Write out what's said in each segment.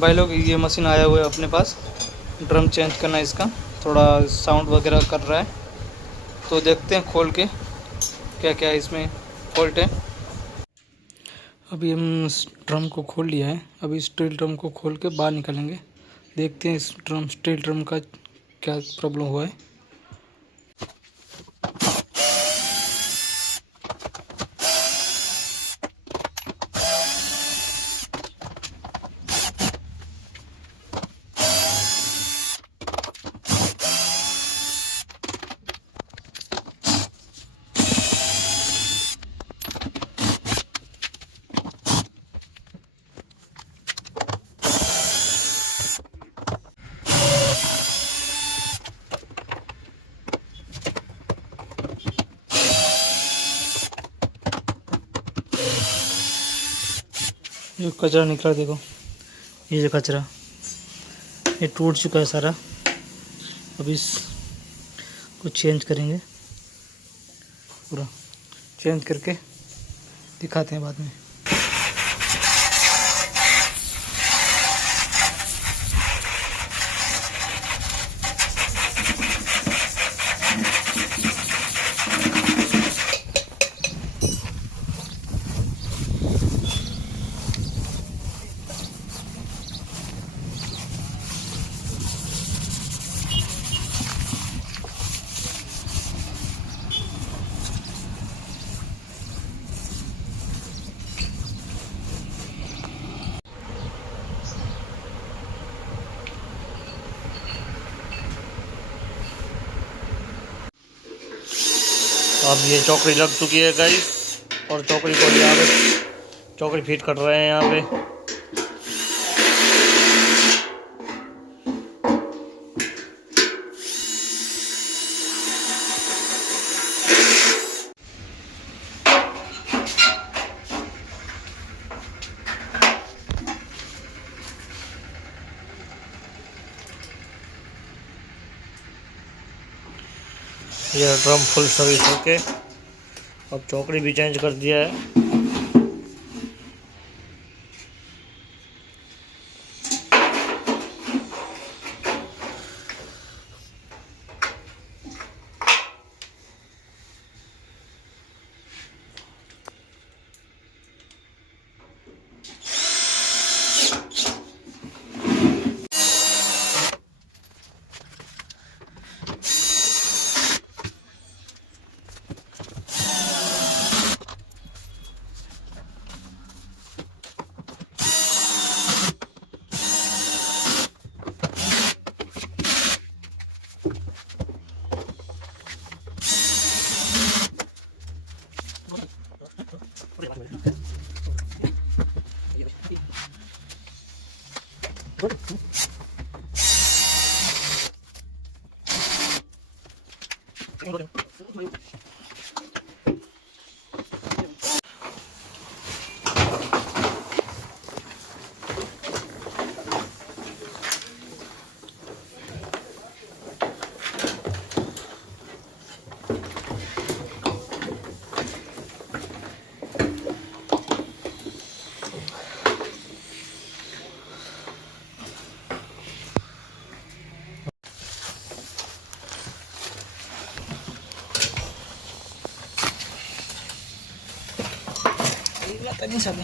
भाई लोग ये मशीन आया हुआ है अपने पास, ड्रम चेंज करना है इसका, थोड़ा साउंड वगैरह कर रहा है। तो देखते हैं खोल के क्या क्या है इसमें फॉल्ट है। अभी हम इस ड्रम को खोल लिया है, अभी स्टील ड्रम को खोल के बाहर निकालेंगे, देखते हैं इस स्टील ड्रम का क्या प्रॉब्लम हुआ है। ये कचरा निकला, देखो ये जो कचरा ये टूट चुका है सारा। अभी इसको चेंज करेंगे, पूरा चेंज करके दिखाते हैं बाद में। अब ये चौकड़ी लग चुकी है गाइस, और चौकड़ी को यहाँ पे चौकड़ी फिट कर रहे हैं यहाँ पे। यह ड्रम फुल सर्विस होके अब चौकड़ी भी चेंज कर दिया है। Tadi sampai.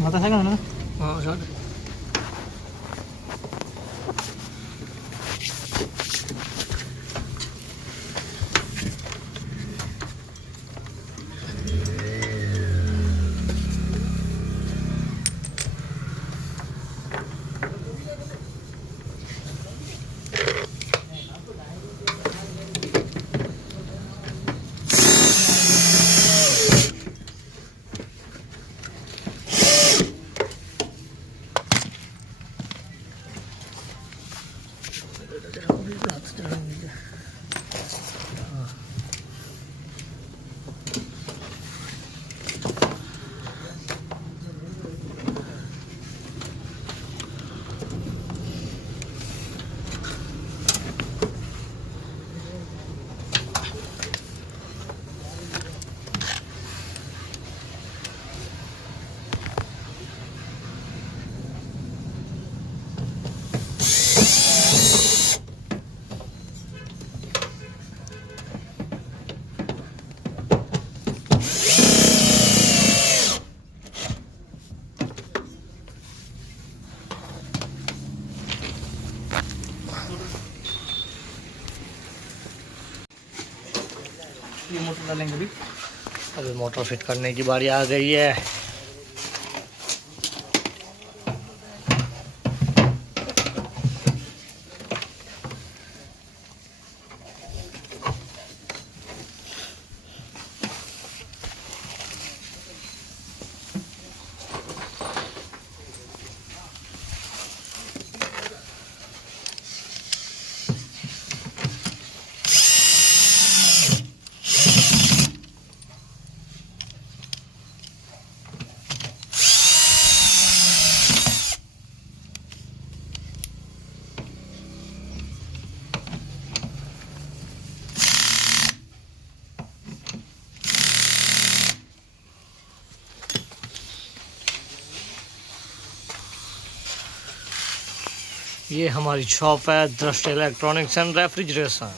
Mata saya kan? Oh, sudah. ये मोटर डालेंगे अभी। अभी मोटर फिट करने की बारी आ गई है। ये हमारी शॉप है दृष्टि इलेक्ट्रॉनिक्स एंड रेफ्रिजरेशन।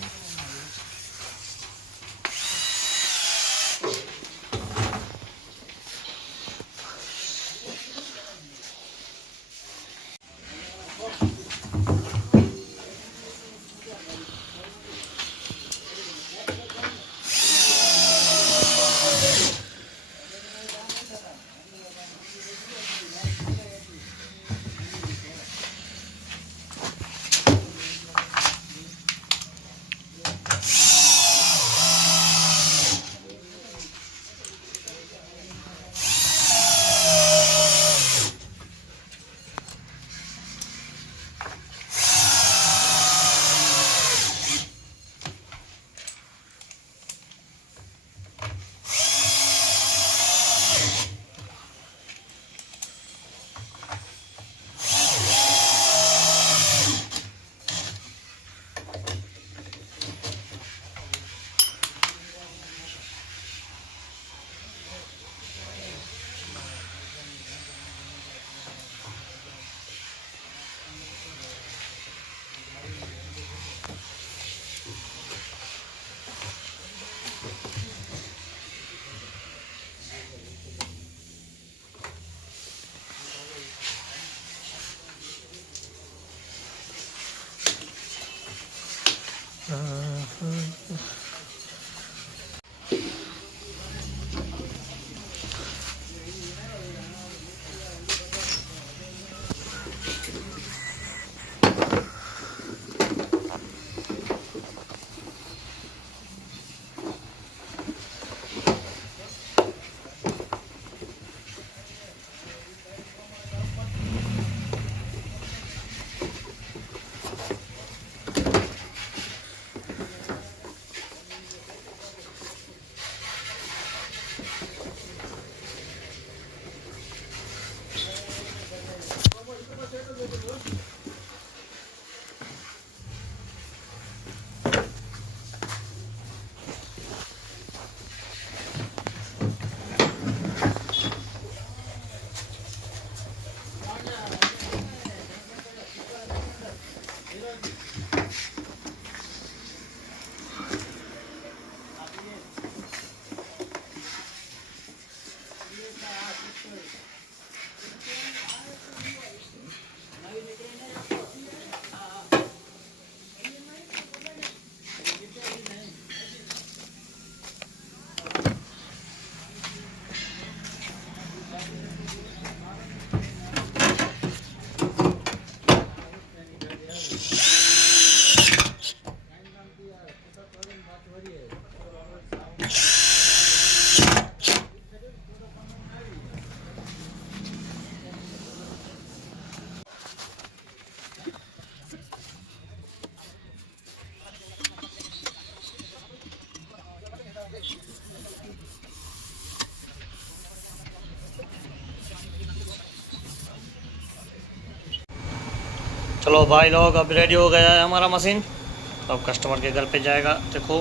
चलो भाई लोग, अब रेडी हो गया है हमारा मशीन। तो अब कस्टमर के घर पे जाएगा। देखो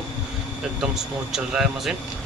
एकदम स्मूथ चल रहा है मशीन।